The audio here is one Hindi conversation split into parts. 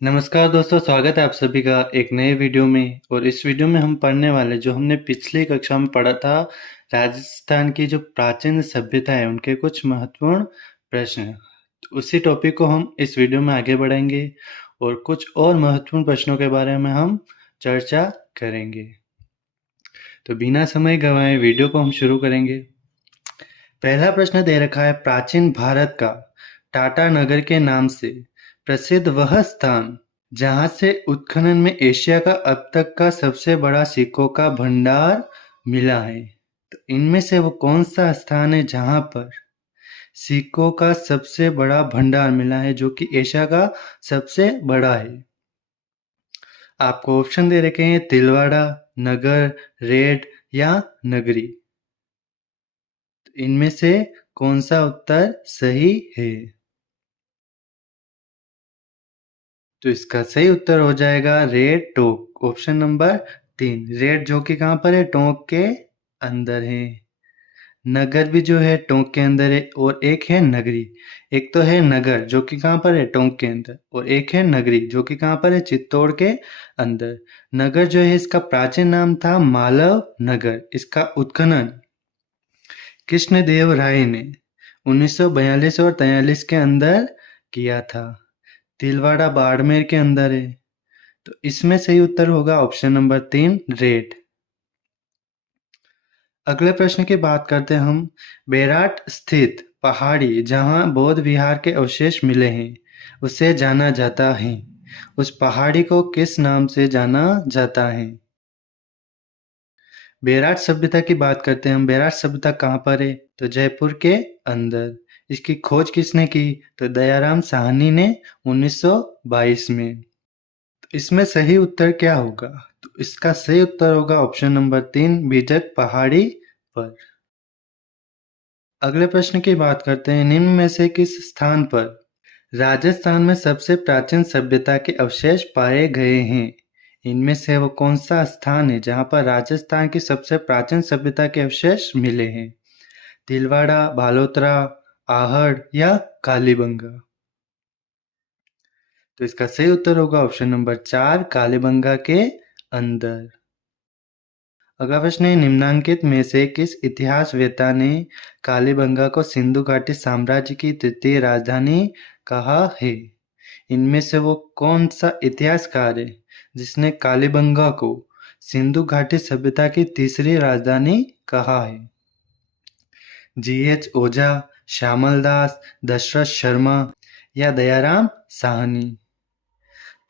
नमस्कार दोस्तों, स्वागत है आप सभी का एक नए वीडियो में। और इस वीडियो में हम पढ़ने वाले जो हमने पिछली कक्षा में पढ़ा था, राजस्थान की जो प्राचीन सभ्यता है उनके कुछ महत्वपूर्ण प्रश्न हैं। तो उसी टॉपिक को हम इस वीडियो में आगे बढ़ाएंगे और कुछ और महत्वपूर्ण प्रश्नों के बारे में हम चर्चा करेंगे। तो बिना समय गंवाए वीडियो को हम शुरू करेंगे। पहला प्रश्न दे रखा है, प्राचीन भारत का टाटा नगर के नाम से प्रसिद्ध वह स्थान जहां से उत्खनन में एशिया का अब तक का सबसे बड़ा सिक्कों का भंडार मिला है। तो इनमें से वो कौन सा स्थान है जहां पर सिक्कों का सबसे बड़ा भंडार मिला है, जो कि एशिया का सबसे बड़ा है। आपको ऑप्शन दे रखे हैं तिलवाड़ा, नगर, रेड या नगरी। इनमें से कौन सा उत्तर सही है? तो इसका सही उत्तर हो जाएगा red Tonk, option number 3। Red जो कि कहाँ पर है? टोंक के अंदर है। नगर भी जो है टोंक के अंदर है और एक है नगरी। एक तो है नगर जो कि कहाँ पर है? टोंक के अंदर। और एक है नगरी जो कि कहाँ पर है? चित्तौड़ के अंदर। नगर जो है इसका प्राचीन नाम था मालव नगर। इसका उत्खनन कृष्णदेव राय ने 1942 और 43 के अंदर किया था। तिलवाड़ा बाड़मेर के अंदर है। तो इसमें सही उत्तर होगा ऑप्शन नंबर 3, रेड। अगले प्रश्न की बात करते हैं हम। बेराट स्थित पहाड़ी जहां बौद्ध विहार के अवशेष मिले हैं उसे जाना जाता है। उस पहाड़ी को किस नाम से जाना जाता है? बेराट सभ्यता की बात करते हैं हम। बेराट सभ्यता कहाँ पर है? तो जयपुर के अंदर। इसकी खोज किसने की? तो दयाराम साहनी ने 1922 में। तो इसमें सही उत्तर क्या होगा? तो इसका सही उत्तर होगा ऑप्शन नंबर 3, बीजक पहाड़ी पर। अगले प्रश्न की बात करते हैं। निम्न में से किस स्थान पर राजस्थान में सबसे प्राचीन सभ्यता के अवशेष पाए गए हैं? इनमें से वो कौन सा स्थान है जहां पर राजस्थान की सबसे प्राचीन सभ्यता के अवशेष मिले हैं? तिलवाड़ा, बालोतरा, आहड़ या कालीबंगा? तो इसका सही उत्तर होगा ऑप्शन नंबर 4, कालीबंगा के अंदर। अगला प्रश्न है, निम्नांकित में से किस इतिहासवेत्ता ने कालीबंगा को सिंधु घाटी साम्राज्य की तृतीय राजधानी कहा है? इनमें से वो कौन सा इतिहासकार है जिसने कालीबंगा को सिंधु घाटी सभ्यता की तीसरी राजधानी कहा है? जी.एच. ओझा, श्यामल दास, दशरथ शर्मा या दयाराम साहनी?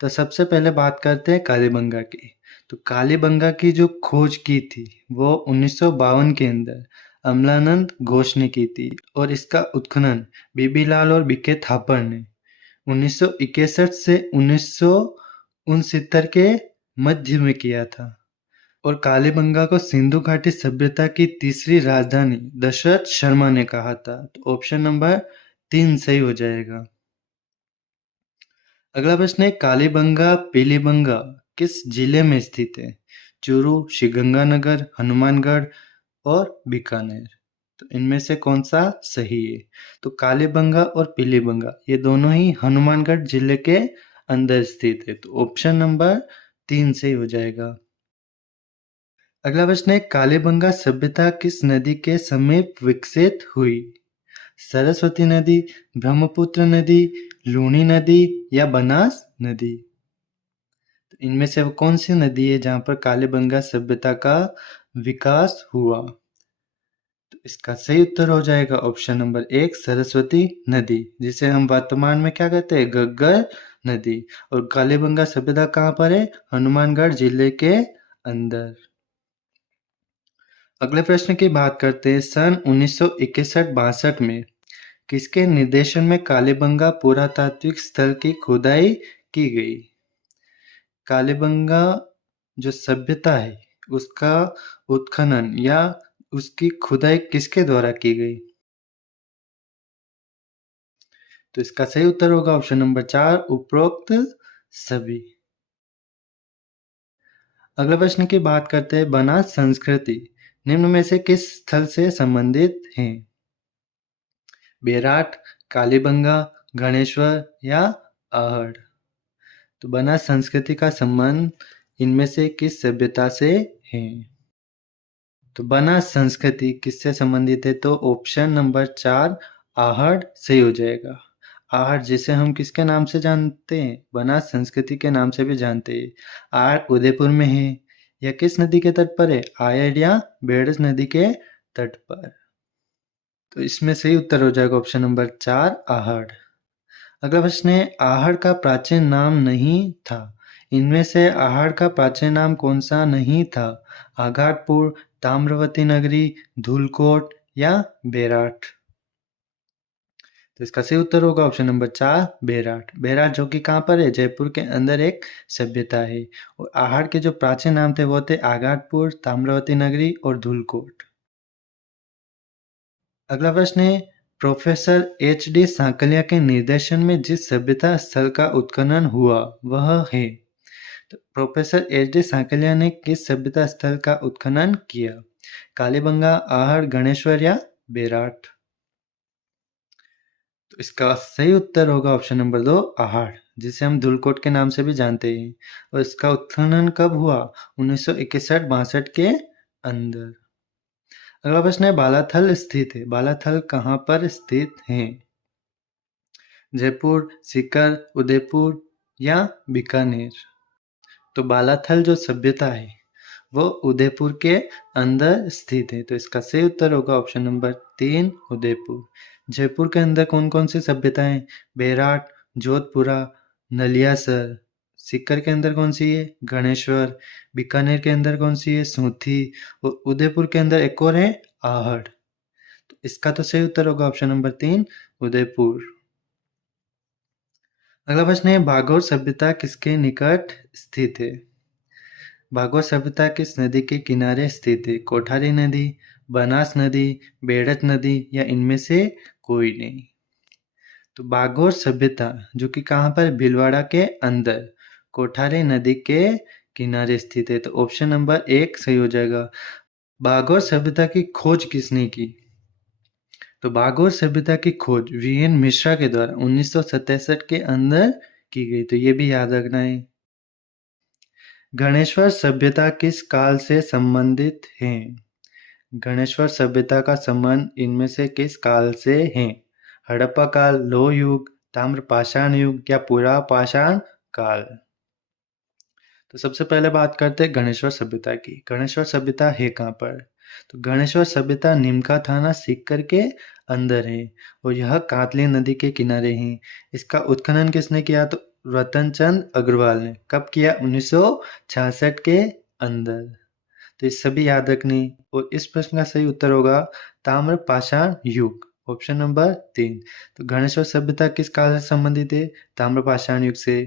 तो सबसे पहले बात करते हैं कालीबंगा की। तो कालीबंगा की जो खोज की थी वो 1952 के अंदर अमलानंद घोष ने की थी और इसका उत्खनन बीबीलाल और बीके थापर ने 1961 से 1969 के मध्य में किया था। और कालीबंगा को सिंधु घाटी सभ्यता की तीसरी राजधानी दशरथ शर्मा ने कहा था। तो ऑप्शन नंबर 3 सही हो जाएगा। अगला प्रश्न है, कालीबंगा पीलीबंगा किस जिले में स्थित है? चूरू, श्रीगंगानगर, हनुमानगढ़ और बीकानेर? तो इनमें से कौन सा सही है? तो कालीबंगा और पीलीबंगा ये दोनों ही हनुमानगढ़ जिले के अंदर स्थित है। तो ऑप्शन नंबर 3 सही हो जाएगा। अगला प्रश्न है, कालीबंगा सभ्यता किस नदी के समीप विकसित हुई? सरस्वती नदी, ब्रह्मपुत्र नदी, लूनी नदी या बनास नदी? तो इनमें से वो कौन सी नदी है जहां पर कालीबंगा सभ्यता का विकास हुआ? तो इसका सही उत्तर हो जाएगा ऑप्शन नंबर 1, सरस्वती नदी, जिसे हम वर्तमान में क्या कहते हैं? घग्गर नदी। और कालीबंगा सभ्यता कहाँ पर है? हनुमानगढ़ जिले के अंदर। अगले प्रश्न की बात करते हैं। सन 1961-62 में किसके निर्देशन में कालीबंगा पुरातात्विक स्थल की खुदाई की गई? कालीबंगा जो सभ्यता है उसका उत्खनन या उसकी खुदाई किसके द्वारा की गई? तो इसका सही उत्तर होगा ऑप्शन नंबर 4, उपरोक्त सभी। अगले प्रश्न की बात करते हैं। बनास संस्कृति निम्न में से किस स्थल से संबंधित है? बेराट, कालीबंगा, गणेश्वर या आहड़? तो बनास संस्कृति का संबंध इनमें से किस सभ्यता से है? तो बनास संस्कृति किससे संबंधित है? तो ऑप्शन नंबर 4 आहड़ सही हो जाएगा। आहड़ जिसे हम किसके नाम से जानते हैं? बनास संस्कृति के नाम से भी जानते हैं। आहड़ उदयपुर में है। यह किस नदी के तट पर है? आयड़ या बेड़स नदी के तट पर। तो इसमें सही उत्तर हो जाएगा ऑप्शन नंबर 4 आहड़। अगला प्रश्न है, आहड़ का प्राचीन नाम नहीं था। इनमें से आहड़ का प्राचीन नाम कौन सा नहीं था? आघाटपुर, ताम्रवती नगरी, धूलकोट या बेराट। तो इसका सही उत्तर होगा ऑप्शन नंबर 4 बेराट। बेराट जो कि कहाँ पर है? जयपुर के अंदर एक सभ्यता है। और आहड़ के जो प्राचीन नाम थे वो थे आघाटपुर, ताम्रवती नगरी और धूलकोट। अगला प्रश्न है, प्रोफेसर एच.डी. सांकलिया के निर्देशन में जिस सभ्यता स्थल का उत्खनन हुआ वह है। तो प्रोफेसर एच.डी. सांकलिया ने किस सभ्यता स्थल का उत्खनन किया? कालीबंगा, आहड़, गणेश्वर या बेराट। तो इसका सही उत्तर होगा ऑप्शन नंबर 2 आहड़, जिसे हम धूलकोट के नाम से भी जानते हैं। और इसका उत्खनन कब हुआ? 1961-62 के अंदर। अगला प्रश्न है, बालाथल स्थित है। बालाथल कहाँ पर स्थित है? जयपुर, सीकर, उदयपुर या बीकानेर। तो बालाथल जो सभ्यता है वो उदयपुर के अंदर स्थित है। तो इसका सही उत्तर होगा ऑप्शन नंबर 3 उदयपुर। जयपुर के अंदर कौन कौन सी सभ्यताएं? बेराट, जोधपुरा, नलियासर। सीकर के अंदर कौन सी है? गणेश्वर। बीकानेर के अंदर कौन सी है? सूथी। और उदयपुर के अंदर एक और है आहड़। तो इसका तो सही उत्तर होगा ऑप्शन नंबर 3 उदयपुर। अगला प्रश्न है, भागौर सभ्यता किसके निकट स्थित है? भागौर सभ्यता किस नदी के किनारे स्थित है? कोठारी नदी, बनास नदी, बेड़त नदी या इनमें से कोई नहीं। तो भागौर सभ्यता जो कि कहाँ पर? भीलवाड़ा के अंदर कोठारी नदी के किनारे स्थित है। तो ऑप्शन नंबर 1 सही हो जाएगा। भागौर सभ्यता की खोज किसने की? तो भागौर सभ्यता की खोज वीएन मिश्रा के द्वारा 1967 के अंदर की गई। तो ये भी याद रखना है। गणेश्वर सभ्यता किस काल से संबंधित है? गणेश्वर सभ्यता का संबंध इनमें से किस काल से है? हड़प्पा काल, लोह युग, ताम्रपाषाण युग या पुरापाषाण काल। तो सबसे पहले बात करते हैं गणेश्वर सभ्यता की। गणेश्वर सभ्यता है कहाँ पर? तो गणेश्वर सभ्यता निमका थाना सीकर के अंदर है और यह कातली नदी के किनारे है। इसका उत्खनन किसने किया? तो रतन चंद अग्रवाल ने। कब किया? 1966 के अंदर। तो ये सभी याद रखनी। और इस प्रश्न का सही उत्तर होगा ताम्रपाषाण युग, ऑप्शन नंबर 3। तो गणेश्वर सभ्यता किस काल से संबंधित है? ताम्रपाषाण युग से।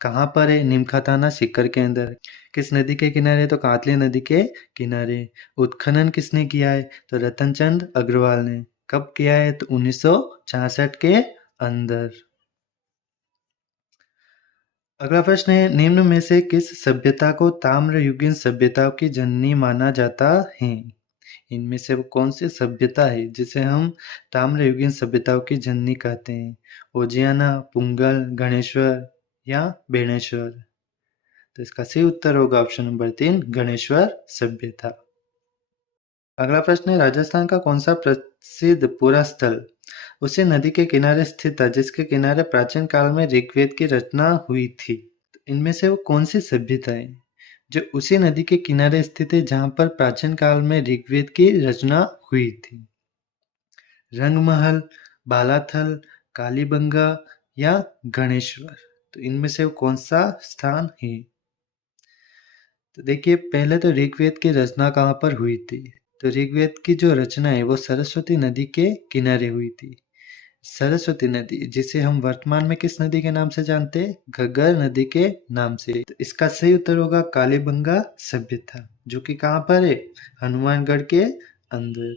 कहाँ पर है? निमका थाना सीकर के अंदर। किस नदी के किनारे? तो कातली नदी के किनारे। उत्खनन किसने किया है? तो रतनचंद अग्रवाल ने। कब किया है? तो 1966 के अंदर। अगला प्रश्न है, निम्न में से किस सभ्यता को ताम्रयुगीन सभ्यताओं की जननी माना जाता है? इनमें से वो कौन सी सभ्यता है जिसे हम ताम्रयुगीन सभ्यताओं की जननी कहते हैं? ओजियाना, पुंगल, गणेश्वर या बेणेश्वर। तो इसका सही उत्तर होगा ऑप्शन नंबर 3 गणेश्वर सभ्यता। अगला प्रश्न है, राजस्थान का कौन सा प्रसिद्ध पुरा स्थल उसी नदी के किनारे स्थित था जिसके किनारे प्राचीन काल में ऋग्वेद की रचना हुई थी? तो इनमें से वो कौन सी सभ्यता है जो उसी नदी के किनारे स्थित है जहां पर प्राचीन काल में ऋग्वेद की रचना हुई थी? रंगमहल, बालाथल, कालीबंगा या गणेश्वर। तो इनमें से वो कौन सा स्थान है? तो देखिए, पहले तो ऋग्वेद की रचना कहाँ पर हुई थी? तो ऋग्वेद की जो रचना है वो सरस्वती नदी के किनारे हुई थी। सरस्वती नदी जिसे हम वर्तमान में किस नदी के नाम से जानते हैं? घग्गर नदी के नाम से। तो इसका सही उत्तर होगा कालीबंगा सभ्यता, जो कि कहाँ पर है? हनुमानगढ़ के अंदर।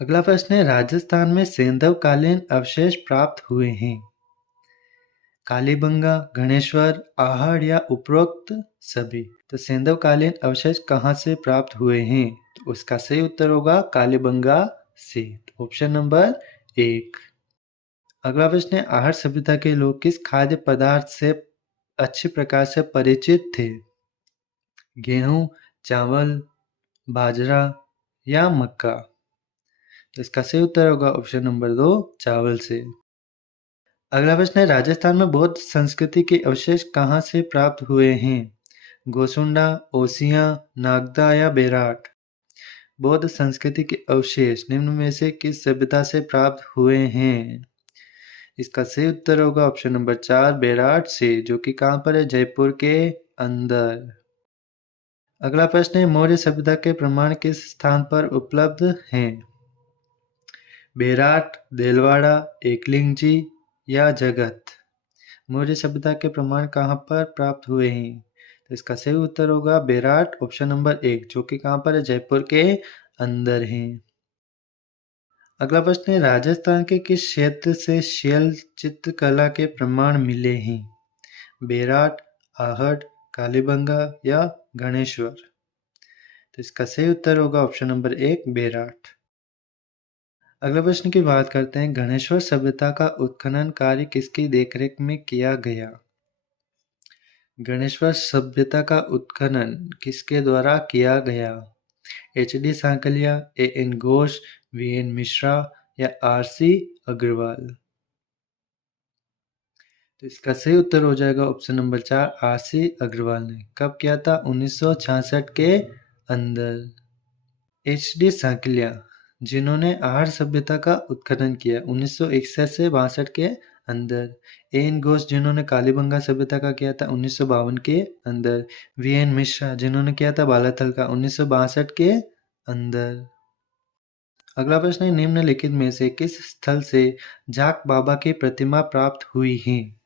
अगला प्रश्न है, राजस्थान में सैंधव कालीन अवशेष प्राप्त हुए हैं। कालीबंगा, गणेश्वर, आहड़ या उपरोक्त सभी। तो सैंधव कालीन अवशेष कहाँ से प्राप्त हुए हैं? तो उसका सही उत्तर होगा कालीबंगा से, ऑप्शन नंबर 1। अगला प्रश्न है, आहड़ सभ्यता के लोग किस खाद्य पदार्थ से अच्छी प्रकार से परिचित थे? गेहूं, चावल, बाजरा या मक्का? तो इसका सही उत्तर होगा ऑप्शन नंबर 2, चावल से। अगला प्रश्न है, राजस्थान में बौद्ध संस्कृति के अवशेष कहाँ से प्राप्त हुए हैं? गोसुंडा, ओसियां, नागदा या बेराट? बौद्ध संस्कृति के अवशेष निम्न में से किस सभ्यता से प्राप्त हुए हैं? इसका सही उत्तर होगा ऑप्शन नंबर 4, बेराट से, जो कि कहाँ पर है? जयपुर के अंदर। अगला प्रश्न है, मौर्य सभ्यता के प्रमाण किस स्थान पर उपलब्ध हैं? बेराट, देलवाड़ा, एकलिंगजी या जगत? मौर्य सभ्यता के प्रमाण कहाँ पर प्राप्त हुए हैं? तो इसका सही उत्तर होगा बेराट, ऑप्शन नंबर 1, जो कि कहाँ पर है? जयपुर के अंदर है। अगला प्रश्न है, राजस्थान के किस क्षेत्र से शैल चित्रकला के प्रमाण मिले हैं? बेराट, आहट, कालीबंगा या गणेश्वर? तो इसका सही उत्तर होगा ऑप्शन नंबर 1, बेराट। अगले प्रश्न की बात करते हैं, गणेश्वर सभ्यता का उत्खनन कार्य किसकी देखरेख में किया गया? गणेश्वर सभ्यता का उत्खनन किसके द्वारा किया गया? HD. Sankalia, AN. Ghosh, VN. Mishra या आर.सी. अग्रवाल? तो इसका सही उत्तर हो जाएगा ऑप्शन नंबर 4, आर.सी. अग्रवाल ने। कब किया था? 1966 के अंदर। एच.डी. सांकलिया, जिन्होंने आर्य सभ्यता का उत्खनन किया 1961 से 62 के अंदर। एन घोष, जिन्होंने कालीबंगा सभ्यता का किया था 1952 के अंदर। वी.एन. मिश्रा, जिन्होंने किया था बालाथल का 1962 के अंदर। अगला प्रश्न है, निम्नलिखित में से किस स्थल से जाक बाबा की प्रतिमा प्राप्त हुई है?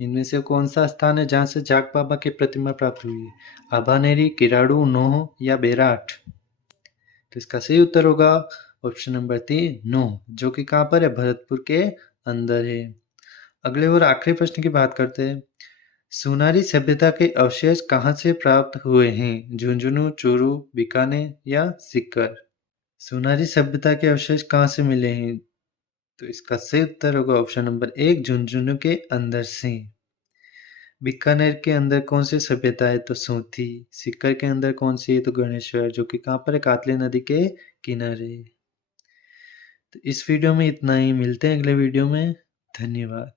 इनमें से कौन सा स्थान है जहां से जाक बाबा की प्रतिमा प्राप्त हुई है? अभानेरी, किराड़ू, नोह या बेराट? तो इसका सही उत्तर होगा ऑप्शन नंबर 3, नोह, जो कि कहाँ पर है? भरतपुर के अंदर है। अगले और आखिरी प्रश्न की बात करते हैं, सुनारी सभ्यता के अवशेष कहाँ से प्राप्त हुए हैं? झुंझुनू, चूरू, बीकानेर या सीकर? सुनारी सभ्यता के अवशेष कहाँ से मिले हैं? तो इसका सही उत्तर होगा ऑप्शन नंबर 1, झुंझुनू के अंदर से। बीकानेर के अंदर कौन सी सभ्यता है? तो सूथी। सीकर के अंदर कौन सी है? तो गणेश्वर, जो कि कहाँ पर है? कातली नदी के किनारे। तो इस वीडियो में इतना ही, मिलते हैं अगले वीडियो में। धन्यवाद।